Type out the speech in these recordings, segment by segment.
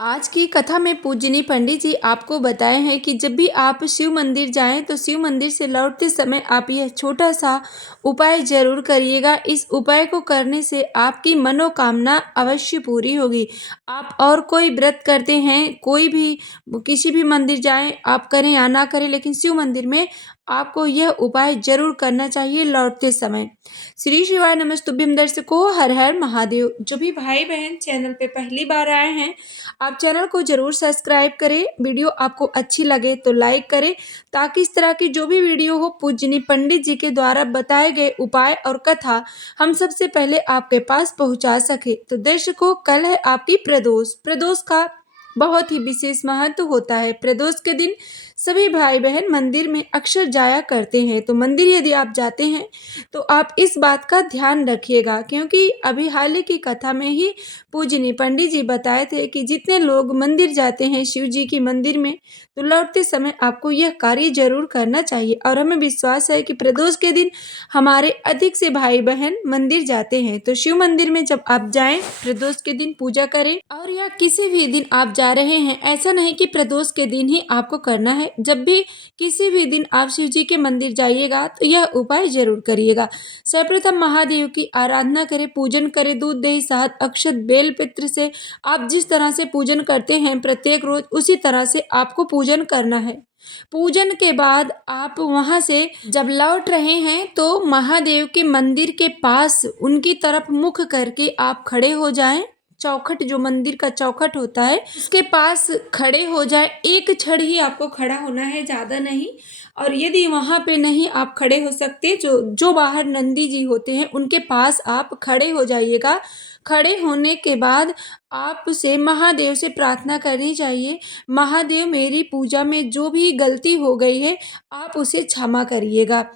आज की कथा में पूजनी पंडित जी आपको बताए हैं कि जब भी आप शिव मंदिर जाएं तो शिव मंदिर से लौटते समय आप यह छोटा सा उपाय जरूर करिएगा। इस उपाय को करने से आपकी मनोकामना अवश्य पूरी होगी। आप और कोई व्रत करते हैं, कोई भी किसी भी मंदिर जाएं, आप करें या ना करें, लेकिन शिव मंदिर में आपको यह उपाय जरूर करना चाहिए लौटते समय। श्री शिवाय नमस्तुभ्यम दर्शकों, हर हर महादेव। जो भी भाई बहन चैनल पे पहली बार आए हैं, आप चैनल को जरूर सब्सक्राइब करें। वीडियो आपको अच्छी लगे तो लाइक करें, ताकि इस तरह की जो भी वीडियो हो पूजनी पंडित जी के द्वारा बताए गए उपाय और कथा हम सबसे पहले आपके पास पहुंचा सके। तो दर्शकों, कल है आपकी प्रदोष। प्रदोष का बहुत ही विशेष महत्व होता है। प्रदोष के दिन सभी भाई बहन मंदिर में अक्सर जाया करते हैं। तो मंदिर यदि आप जाते हैं तो आप इस बात का ध्यान रखिएगा, क्योंकि अभी हाल ही की कथा में ही पूजनी पंडित जी बताए थे कि जितने लोग मंदिर जाते हैं शिव जी की मंदिर में, तो लौटते समय आपको यह कार्य जरूर करना चाहिए। और हमें विश्वास है कि प्रदोष के दिन हमारे अधिक से भाई बहन मंदिर जाते हैं। तो शिव मंदिर में जब आप जाएं, प्रदोष के दिन पूजा करें। और या किसी भी दिन आप जा रहे हैं, ऐसा नहीं कि प्रदोष के दिन ही आपको करना है। जब भी किसी भी दिन आप शिव जी के मंदिर जाइएगा तो यह उपाय जरूर करिएगा। सर्वप्रथम महादेव की आराधना करें, पूजन करें। दूध दही शहद अक्षत बेल पत्र से आप जिस तरह से पूजन करते हैं प्रत्येक रोज, उसी तरह से आपको पूजन करना है। पूजन के बाद आप वहां से जब लौट रहे हैं तो महादेव के मंदिर के पास उनकी तरफ मुख करके आप खड़े हो जाएं। चौखट, जो मंदिर का चौखट होता है, उसके पास खड़े हो जाए। एक क्षण ही आपको खड़ा होना है, ज्यादा नहीं। और यदि वहां पे नहीं आप खड़े हो सकते, जो जो बाहर नंदी जी होते हैं उनके पास आप खड़े हो जाइएगा। खड़े होने के बाद आपसे महादेव से प्रार्थना करनी चाहिए, महादेव मेरी पूजा में जो भी गलती हो गई है आप उसे क्षमा करिएगा।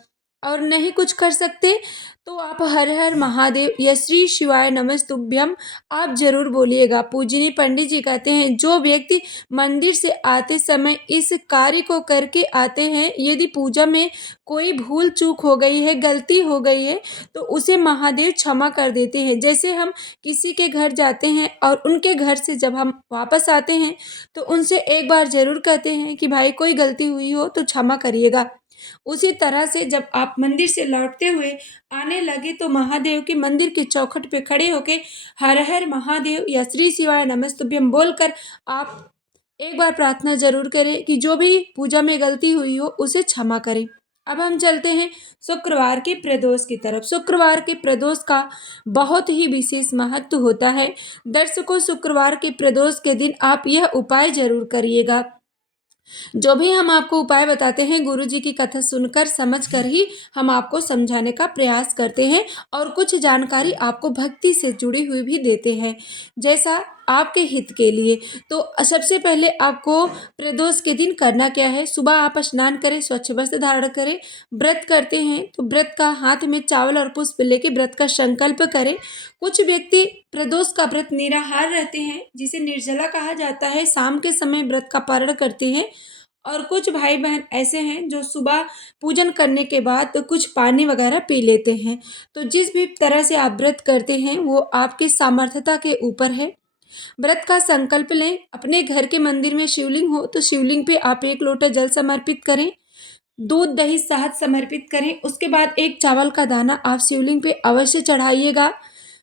और नहीं कुछ कर सकते तो आप हर हर महादेव या श्री शिवाय नमस्तुभ्यम आप जरूर बोलिएगा। पूजनी पंडित जी कहते हैं, जो व्यक्ति मंदिर से आते समय इस कार्य को करके आते हैं, यदि पूजा में कोई भूल चूक हो गई है, गलती हो गई है, तो उसे महादेव क्षमा कर देते हैं। जैसे हम किसी के घर जाते हैं और उनके घर से जब हम वापस आते हैं तो उनसे एक बार जरूर कहते हैं कि भाई कोई गलती हुई हो तो क्षमा करिएगा। उसी तरह से जब आप मंदिर से लौटते हुए आने लगे तो महादेव के मंदिर के चौखट पे खड़े होके हर हर महादेव या श्री शिवाय नमस्तुभ्यम बोलकर आप एक बार प्रार्थना जरूर करें कि जो भी पूजा में गलती हुई हो उसे क्षमा करें। अब हम चलते हैं शुक्रवार के प्रदोष की तरफ। शुक्रवार के प्रदोष का बहुत ही विशेष महत्व होता है। दर्शकों, शुक्रवार के प्रदोष के दिन आप यह उपाय जरूर करिएगा। जो भी हम आपको उपाय बताते हैं, गुरु जी की कथा सुनकर समझकर ही हम आपको समझाने का प्रयास करते हैं, और कुछ जानकारी आपको भक्ति से जुड़ी हुई भी देते हैं, जैसा आपके हित के लिए। तो सबसे पहले आपको प्रदोष के दिन करना क्या है। सुबह आप स्नान करें, स्वच्छ वस्त्र धारण करें। व्रत करते हैं तो व्रत का हाथ में चावल और पुष्प लेके व्रत का संकल्प करें। कुछ व्यक्ति प्रदोष का व्रत निराहार रहते हैं, जिसे निर्जला कहा जाता है, शाम के समय व्रत का पारण करते हैं। और कुछ भाई बहन ऐसे हैं जो सुबह पूजन करने के बाद तो कुछ पानी वगैरह पी लेते हैं। तो जिस भी तरह से आप व्रत करते हैं वो आपकी सामर्थ्यता के ऊपर है। व्रत का संकल्प लें। अपने घर के मंदिर में शिवलिंग हो तो शिवलिंग पे आप 1 लोटा जल समर्पित करें, दूध दही शहद समर्पित करें। उसके बाद एक चावल का दाना आप शिवलिंग पे अवश्य चढ़ाइएगा।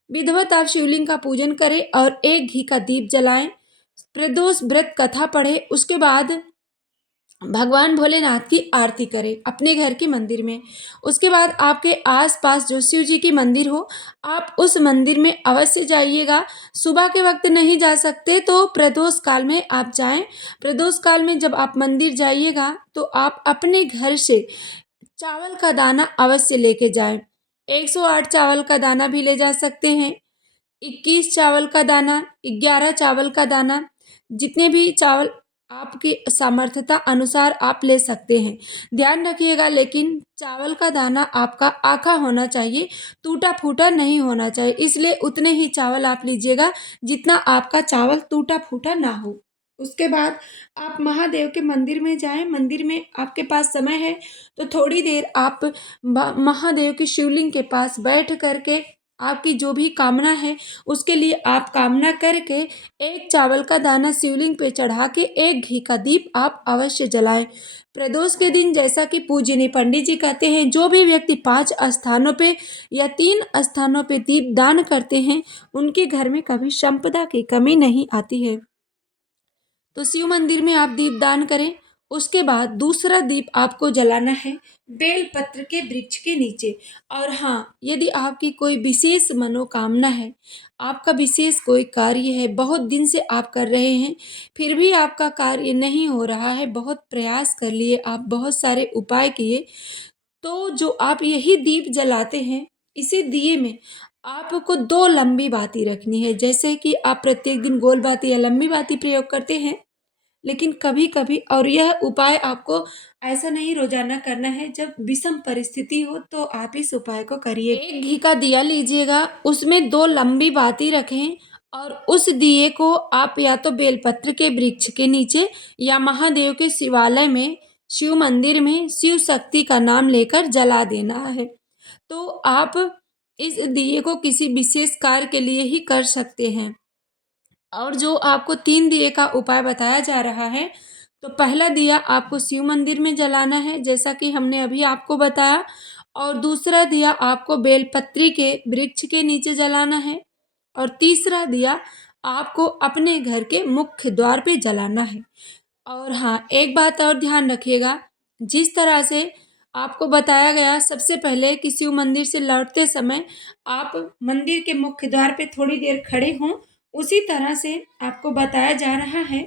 विधिवत आप शिवलिंग का पूजन करें और एक घी का दीप जलाएं। प्रदोष व्रत कथा पढ़े, उसके बाद भगवान भोलेनाथ की आरती करें अपने घर के मंदिर में। उसके बाद आपके आसपास जो शिव जी की मंदिर हो, आप उस मंदिर में अवश्य जाइएगा। सुबह के वक्त नहीं जा सकते तो प्रदोष काल में आप जाएं। प्रदोष काल में जब आप मंदिर जाइएगा तो आप अपने घर से चावल का दाना अवश्य लेके जाएं। 108 चावल का दाना भी ले जा सकते हैं, 21 चावल का दाना, 11 चावल का दाना, जितने भी चावल आपकी सामर्थ्यता अनुसार आप ले सकते हैं। ध्यान रखिएगा, लेकिन चावल का दाना आपका आखा होना चाहिए, टूटा फूटा नहीं होना चाहिए। इसलिए उतने ही चावल आप लीजिएगा जितना आपका चावल टूटा फूटा ना हो। उसके बाद आप महादेव के मंदिर में जाएं। मंदिर में आपके पास समय है तो थोड़ी देर आप महादेव की शिवलिंग के पास बैठ करके आपकी जो भी कामना है उसके लिए आप कामना करके एक चावल का दाना शिवलिंग पे चढ़ा के एक घी का दीप आप अवश्य जलाएं। प्रदोष के दिन जैसा कि पूजनीय पंडित जी कहते हैं, जो भी व्यक्ति 5 स्थानों पे या 3 स्थानों पे दीप दान करते हैं उनके घर में कभी संपदा की कमी नहीं आती है। तो शिव मंदिर में आप दीप दान करें। उसके बाद दूसरा दीप आपको जलाना है बेल पत्र के वृक्ष के नीचे। और हाँ, यदि आपकी कोई विशेष मनोकामना है, आपका विशेष कोई कार्य है, बहुत दिन से आप कर रहे हैं फिर भी आपका कार्य नहीं हो रहा है, बहुत प्रयास कर लिए आप, बहुत सारे उपाय किए, तो जो आप यही दीप जलाते हैं, इसी दिए में आपको 2 लंबी बाती रखनी है। जैसे कि आप प्रत्येक दिन गोल बाती या लंबी बाती प्रयोग करते हैं, लेकिन कभी कभी, और यह उपाय आपको ऐसा नहीं रोजाना करना है, जब विषम परिस्थिति हो तो आप इस उपाय को करिए। एक घी का दिया लीजिएगा, उसमें 2 लंबी बाती रखें और उस दिए को आप या तो बेलपत्र के वृक्ष के नीचे या महादेव के शिवालय में, शिव मंदिर में शिव शक्ति का नाम लेकर जला देना है। तो आप इस दिए को किसी विशेष कार्य के लिए ही कर सकते हैं। और जो आपको 3 दिए का उपाय बताया जा रहा है, तो पहला दिया आपको शिव मंदिर में जलाना है जैसा कि हमने अभी आपको बताया, और दूसरा दिया आपको बेलपत्री के वृक्ष के नीचे जलाना है, और तीसरा दिया आपको अपने घर के मुख्य द्वार पे जलाना है। और हाँ, एक बात और ध्यान रखिएगा, जिस तरह से आपको बताया गया सबसे पहले कि शिव मंदिर से लौटते समय आप मंदिर के मुख्य द्वार पे थोड़ी देर खड़े हों, उसी तरह से आपको बताया जा रहा है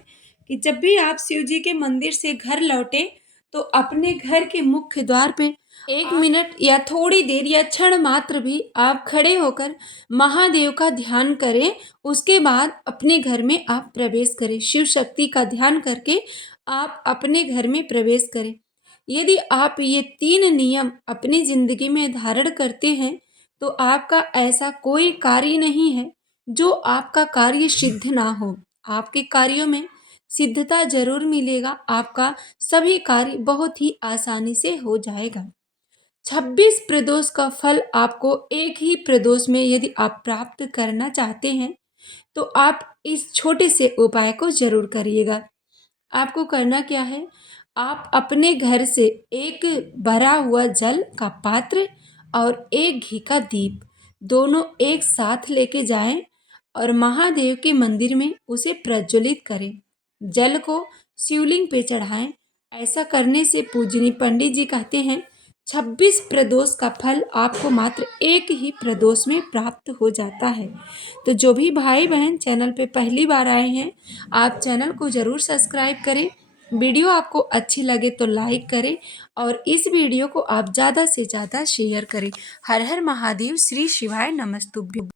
कि जब भी आप शिव जी के मंदिर से घर लौटें तो अपने घर के मुख्य द्वार पे 1 मिनट या थोड़ी देर या क्षण मात्र भी आप खड़े होकर महादेव का ध्यान करें। उसके बाद अपने घर में आप प्रवेश करें, शिव शक्ति का ध्यान करके आप अपने घर में प्रवेश करें। यदि आप ये 3 नियम अपनी ज़िंदगी में धारण करते हैं तो आपका ऐसा कोई कार्य नहीं है जो आपका कार्य सिद्ध ना हो। आपके कार्यों में सिद्धता जरूर मिलेगा, आपका सभी कार्य बहुत ही आसानी से हो जाएगा। 26 प्रदोष का फल आपको एक ही प्रदोष में यदि आप प्राप्त करना चाहते हैं तो आप इस छोटे से उपाय को जरूर करिएगा। आपको करना क्या है, आप अपने घर से एक भरा हुआ जल का पात्र और एक घी का दीप दोनों एक साथ लेके जाएं और महादेव के मंदिर में उसे प्रज्वलित करें। जल को शिवलिंग पे चढ़ाएं। ऐसा करने से पूजनीय पंडित जी कहते हैं 26 प्रदोष का फल आपको मात्र एक ही प्रदोष में प्राप्त हो जाता है। तो जो भी भाई बहन चैनल पे पहली बार आए हैं, आप चैनल को ज़रूर सब्सक्राइब करें। वीडियो आपको अच्छी लगे तो लाइक करें और इस वीडियो को आप ज़्यादा से ज़्यादा शेयर करें। हर हर महादेव, श्री शिवाय नमस्तुभ्यं।